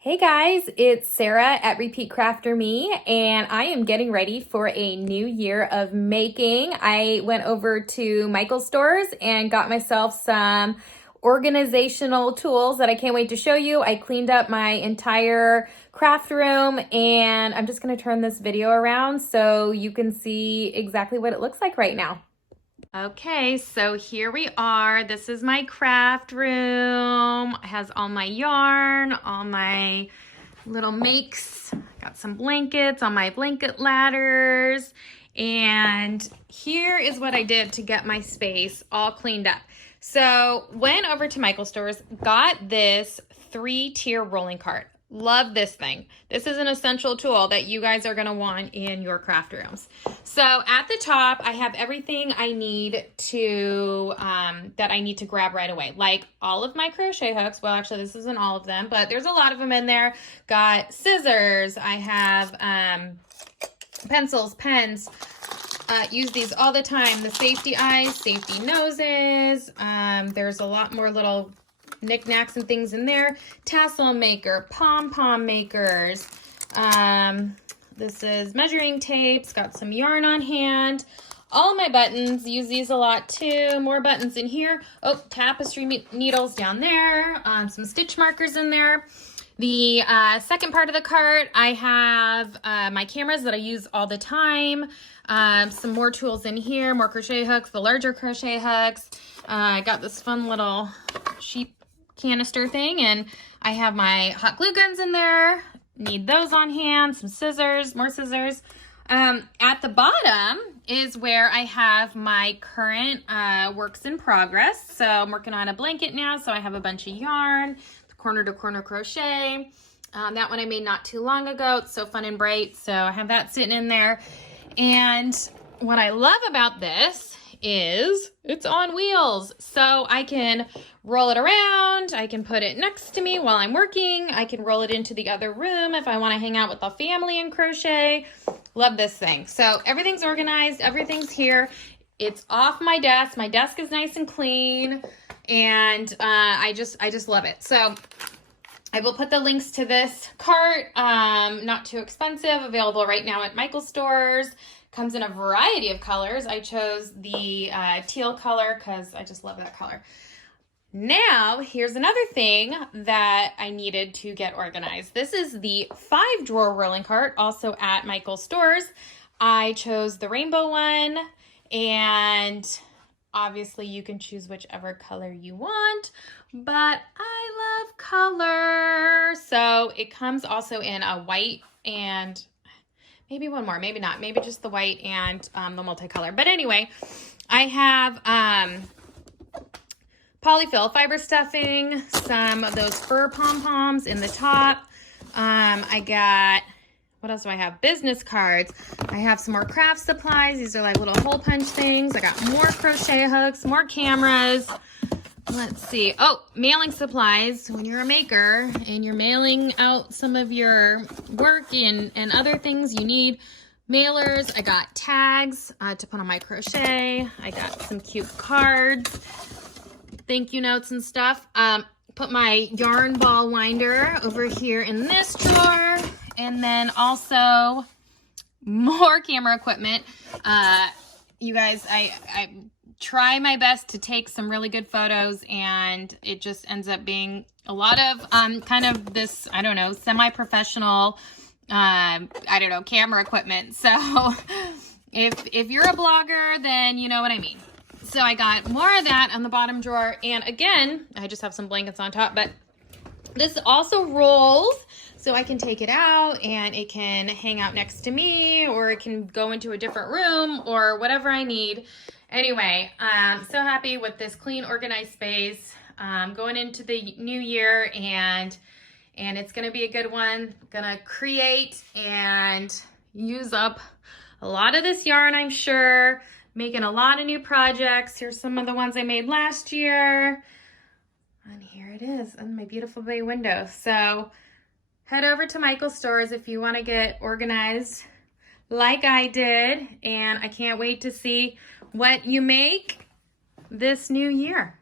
Hey guys, it's Sarah at Repeat Crafter Me, and I am getting ready for a new year of making. I went over to Michael's stores and got myself some organizational tools that I can't wait to show you. I cleaned up my entire craft room, and I'm just going to turn this video around so you can see exactly what it looks like right now. Okay, so here we are. This is my craft room. It has all my yarn, all my little makes. Got some blankets on my blanket ladders. And here is what I did to get my space all cleaned up. So went over to Michael's stores, got this 3-tier rolling cart. Love this thing. This is an essential tool that you guys are going to want in your craft rooms. So at the top, I have everything I need to, that I need to grab right away. Like all of my crochet hooks. Well, actually this isn't all of them, but there's a lot of them in there. Got scissors. I have, pencils, pens. Use these all the time. The safety eyes, safety noses. There's a lot more little knickknacks and things in there. Tassel maker, pom-pom makers. This is measuring tapes. Got some yarn on hand. All my buttons, use these a lot too. More buttons in here. Oh, tapestry needles down there. Some stitch markers in there. The second part of the cart, I have my cameras that I use all the time. Some more tools in here, more crochet hooks, the larger crochet hooks. I got this fun little sheep canister thing, and I have my hot glue guns in there. Need those on hand. Some scissors, more scissors. At the bottom is where I have my current works in progress. So I'm working on a blanket now, so I have a bunch of yarn, corner to corner crochet. That one I made not too long ago. It's so fun and bright, so I have that sitting in there. And what I love about this is it's on wheels, so I can roll it around. I can put it next to me while I'm working. I can roll it into the other room if I want to hang out with the family and crochet. Love this thing. So everything's organized, everything's here. It's off my desk. My desk is nice and clean, and I just love it. So I will put the links to this cart, not too expensive, available right now at Michael's stores. Comes in a variety of colors. I chose the teal color because I just love that color. Now, here's another thing that I needed to get organized. This is the 5-drawer rolling cart, also at Michael's stores. I chose the rainbow one, and obviously you can choose whichever color you want, but I love color. So it comes also in a white and maybe one more, maybe not, maybe just the white and the multicolor. But anyway, I have polyfill fiber stuffing, some of those fur pom-poms in the top. I got, what else do I have? Business cards. I have some more craft supplies. These are like little hole punch things. I got more crochet hooks, more cameras. Let's see. Oh, mailing supplies. When you're a maker and you're mailing out some of your work and other things, you need mailers. I got tags to put on my crochet. I got some cute cards, thank you notes and stuff. Put my yarn ball winder over here in this drawer. And then also more camera equipment. You guys, I try my best to take some really good photos, and it just ends up being a lot of kind of this, I don't know, semi-professional, I don't know, camera equipment. So if you're a blogger, then you know what I mean. So I got more of that on the bottom drawer, and again, I just have some blankets on top, but this also rolls, so I can take it out and it can hang out next to me, or it can go into a different room or whatever I need. Anyway, I'm so happy with this clean, organized space going into the new year, and it's going to be a good one. Gonna create and use up a lot of this yarn, I'm sure. Making a lot of new projects. Here's some of the ones I made last year. And here it is on my beautiful bay window. So head over to Michael's stores if you want to get organized like I did. And I can't wait to see what you make this new year.